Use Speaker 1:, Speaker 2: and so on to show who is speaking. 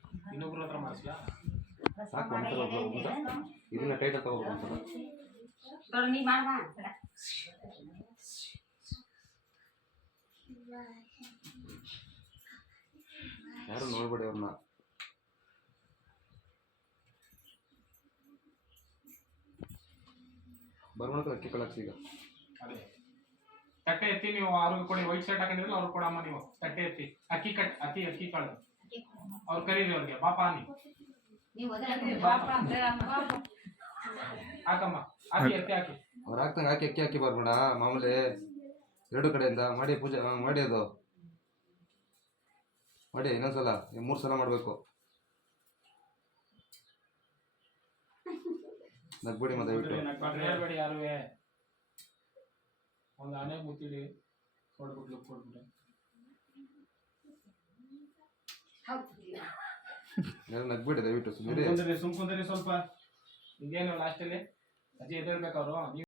Speaker 1: ಇನ್ನೊಬ್ರ ಹತ್ರ ಮಾಡಿಸ್ಲಾ
Speaker 2: ಸಾಕು ಒಂದ್ಸಲ ಇದನ್ನ ಟೈಟಲ್ ತಗೋಬೇಕು ಒಂದ್ಸಲ
Speaker 3: ನೀ ಮಾಡ್ಬಾ
Speaker 2: ಯಾರು ನೋಡ್ಬೇಡಿ ಅವ್ರನ್ನ ಬರೋಣ ಅಕ್ಕಿ ಕಳಕ್ಸಿ ಈಗ
Speaker 1: ಅದೇ ತಟ್ಟೆ ಎತ್ತಿ ನೀವು ಅವ್ರಿಗೆ ಕೊಡಿ ವೈಟ್ ಶರ್ಟ್ ಹಾಕೊಂಡಿರಲ್ಲ ಅವ್ರಿಗೆ ಕೊಡಮ್ಮ ನೀವು ತಟ್ಟೆ ಎತ್ತಿ ಅಕ್ಕಿ ಕಟ್ ಅಕ್ಕಿ ಕಾಳು ಅವ್ರು ಕರೀರಿ ಅವ್ರಿಗೆ ಬಾಪ ಅನ್ನಿ ಹಾಕಮ್ಮ ಹಾಕಿ ಎತ್ತಿ ಹಾಕಿ
Speaker 2: ಅವ್ರು ಹಾಕ್ತಂಗೆ ಹಾಕಿ ಅಕ್ಕಿ ಹಾಕಿ ಬರ್ಬೇಡ ಮಾಮೂಲಿ ಎರಡು ಕಡೆಯಿಂದ ಮಾಡಿ ಪೂಜೆ ಮಾಡಿ ಅದು ಮಾಡಿ ಇನ್ನೊಂದ್ಸಲ 3 ಸಲ ಮಾಡಬೇಕು ನಗ್ಬೇಡಿ ಮತ್ತೆ
Speaker 1: ಹೇಳ್ಬೇಡಿ ಯಾರುವೆ ಒಂದು ಆನೆ ಮುತ್ತಿಡಿ ಕೊಡ್ಬಿಟ್ಟು ಲುಕ್ ಕೊಡ್ಬಿಟ್ಟು
Speaker 2: ಯಾರು ನಗ್ಬೇಡಿ ದಯವಿಟ್ಟು
Speaker 1: ಸುಮ್ಕುಂದ್ರಿ ಸ್ವಲ್ಪ ಇದೇನು ಲಾಸ್ಟಲ್ಲಿ ಅಜ್ಜಿ ಎದ್ದೇಳ್ಬೇಕು ಅವರು